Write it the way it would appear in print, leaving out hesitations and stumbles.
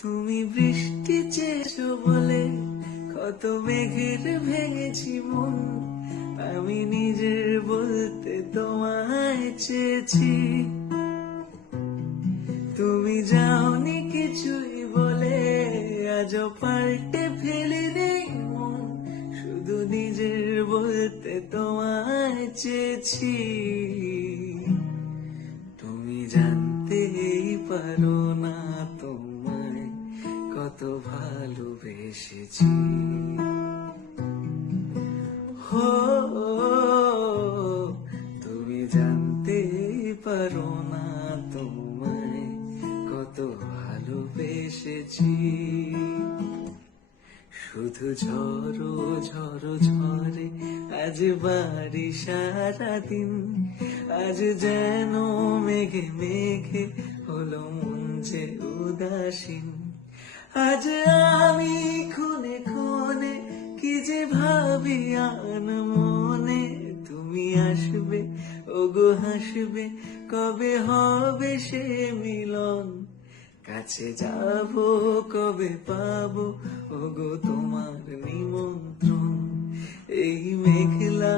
তুমি বৃষ্টি চেয়েছো বলে কত মেঘের ভেঙেছি মন, আমি নিজের বলতে তোমায় চেয়েছি। তুমি যাওনি কিছুই বলে আজও পাল্টে ফেলে দেই মন, শুধু নিজের বলতে তোমায় চেয়েছি। তুমি জানতেই পারো না তোমায় কত ভালোবেসেছি। হো, তুমি জানতেই পারো না তোমায় কত ভালোবেসেছি। শুধু ঝড়ো ঝড়ো ঝরে আজ বাড়ি সারাদিন, আজ যেন মেঘে মেঘে হলো মন যে উদাসীন। আজ আমি খুনে খুনে কি যে ভাবি আন মনে, তুমি আসবে ওগো হাসবে, কবে হবে সে মিলন, কাছে যাব কবে পাবো ওগো তোমার নিমন্ত্রণ। এই মেঘলা